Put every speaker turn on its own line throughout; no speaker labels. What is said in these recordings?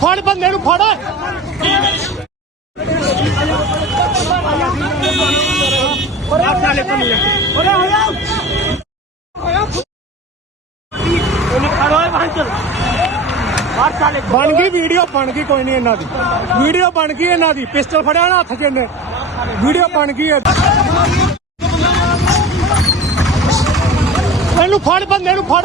ਫੜ, ਬੰਦੇ ਨੂੰ ਫੜ। ਬਣ ਗਈ ਵੀਡੀਓ, ਬਣ ਗਈ ਕੋਈ ਨਹੀਂ ਇਹਨਾਂ ਦੀ। ਵੀਡੀਓ ਬਣ ਗਈ ਇਹਨਾਂ ਦੀ। ਪਿਸਟਲ ਫੜਿਆ ਨਾ ਹੱਥ 'ਚ ਇਹਨੇ। ਵੀਡੀਓ ਬਣ ਗਈ ਹੈ ਇਹਨੂੰ ਫੜ, ਬੰਦੇ ਨੂੰ ਫੜ।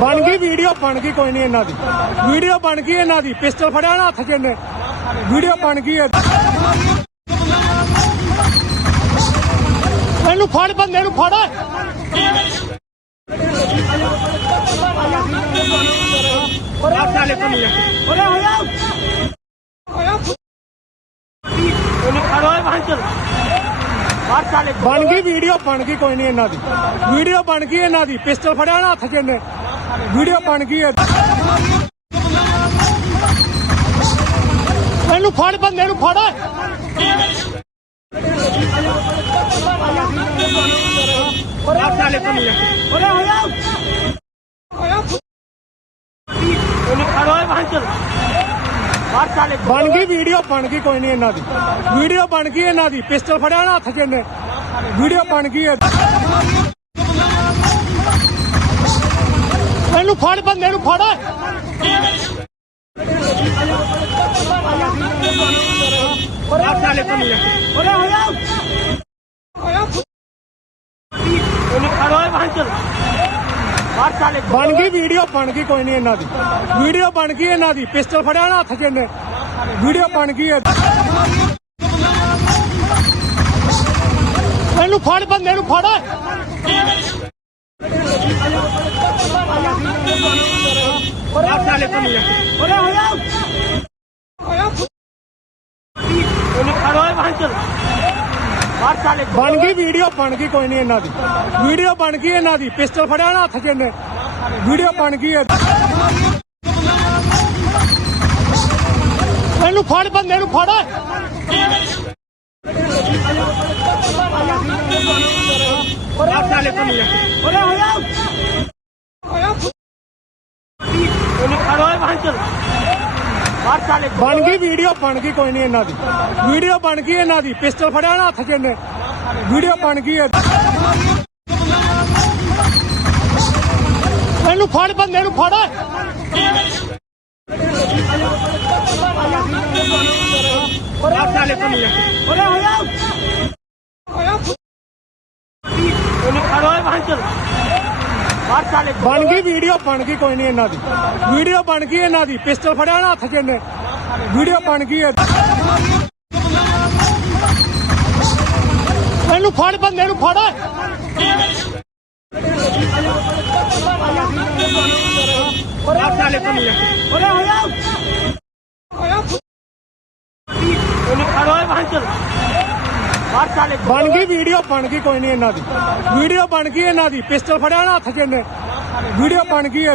ਬਣ ਗਈ ਵੀਡੀਓ, ਬਣ ਗਈ ਕੋਈ ਨਹੀਂ ਇਹਨਾਂ ਦੀ। ਵੀਡੀਓ ਬਣ ਗਈ ਇਹਨਾਂ ਦੀ। ਪਿਸਟਲ ਫੜਿਆ ਨਾ ਹੱਥ 'ਚ ਇਹਨੇ। ਵੀਡੀਓ ਬਣ ਗਈ ਹੈ ਇਹਨੂੰ ਫੜ, ਬੰਦੇ ਨੂੰ ਫੜ
ਰਾਤ
ਓਏ ਬਣ ਗਈ ਵੀਡੀਓ ਬਣ ਗਈ ਕੋਈ ਨਹੀਂ ਇਹਨਾਂ ਦੀ। ਵੀਡੀਓ ਬਣ ਗਈ ਇਹਨਾਂ ਦੀ। ਪਿਸਟਲ ਫੜਿਆ ਨਾ ਹੱਥ 'ਚ ਇਹਨੇ ਵੀਡੀਓ ਬਣ ਗਈ ਹੈ ਇਹਨੂੰ ਫੜ ਬੰਦੇ ਨੂੰ ਫੜ
ਉਹਨੂੰ
ਬਣ ਗਈ ਵੀਡੀਓ ਬਣ ਗਈ ਕੋਈ ਨਹੀਂ ਇਹਨਾਂ ਦੀ। ਵੀਡੀਓ ਬਣ ਗਈ ਇਹਨਾਂ ਦੀ। ਪਿਸਟਲ ਫੜਿਆ ਨਾ ਹੱਥ 'ਚ ਇਹਨੇ। ਵੀਡੀਓ ਬਣ ਗਈ ਇਹਨੂੰ ਫੜ ਬੰਦੇ ਨੂੰ ਫੜ
ਉਹਨੂੰ ਖੜੋ ਹੈ
ਬਣ ਗਈ ਵੀਡੀਓ ਬਣ ਗਈ ਕੋਈ ਨਹੀਂ ਇਹਨਾਂ ਦੀ। ਵੀਡੀਓ ਬਣ ਗਈ ਇਹਨਾਂ ਦੀ। ਪਿਸਟਲ ਫੜਿਆ ਨਾ ਹੱਥ 'ਚ ਇਹਨੇ ਵੀਡੀਓ ਬਣ ਗਈ ਇਹਨੂੰ ਫੜ ਬੰਦੇ ਨੂੰ ਫੜ
ਉਹਨੂੰ
ਬਣ ਗਈ ਵੀਡੀਓ ਬਣ ਗਈ ਕੋਈ ਨਹੀਂ ਇਹਨਾਂ ਦੀ। ਵੀਡੀਓ ਬਣ ਗਈ ਇਹਨਾਂ ਦੀ। ਪਿਸਟਲ ਫੜਿਆ ਨਾ ਹੱਥ 'ਚ ਇਹਨੇ ਵੀਡੀਓ ਬਣ ਗਈ ਇਹਨੂੰ ਫੜ ਬੰਦੇ ਨੂੰ ਫੜ।
ਉਹਨੂੰ
ਬਣ ਗਈ ਵੀਡੀਓ ਬਣ ਗਈ ਕੋਈ ਨਹੀਂ ਇਹਨਾਂ ਦੀ। ਵੀਡੀਓ ਬਣ ਗਈ ਇਹਨਾਂ ਦੀ। ਪਿਸਟਲ ਫੜਿਆ ਨਾ ਹੱਥ 'ਚ ਇਹਨੇ। ਵੀਡੀਓ ਬਣ ਗਈ ਹੈ ਇਹਨੂੰ ਫੜ ਬੰਦੇ ਨੂੰ ਫੜ।
ਉਹਨੂੰ
ਬਣ ਗਈ ਵੀਡੀਓ ਬਣ ਗਈ ਕੋਈ ਨਹੀਂ ਇਹਨਾਂ ਦੀ। ਵੀਡੀਓ ਬਣ ਗਈ ਇਹਨਾਂ ਦੀ। ਪਿਸਟਲ ਫੜਿਆ ਨਾ ਹੱਥ 'ਚ ਇਹਨੇ ਵੀਡੀਓ ਬਣ ਗਈ ਹੈ ਇਹਨੂੰ ਫੜ ਬੰਦੇ ਨੂੰ ਫੜ
ਉਹਨੂੰ ਖੜੋ ਹੈ
ਬਣ ਗਈ ਵੀਡੀਓ, ਬਣ ਗਈ ਕੋਈ ਨਹੀਂ ਇਹਨਾਂ ਦੀ। ਵੀਡੀਓ ਬਣ ਗਈ ਇਹਨਾਂ ਦੀ। ਪਿਸਟਲ ਫੜਿਆ ਨਾ ਹੱਥ 'ਚ ਇਹਨੇ। ਵੀਡੀਓ ਬਣ ਗਈ ਹੈ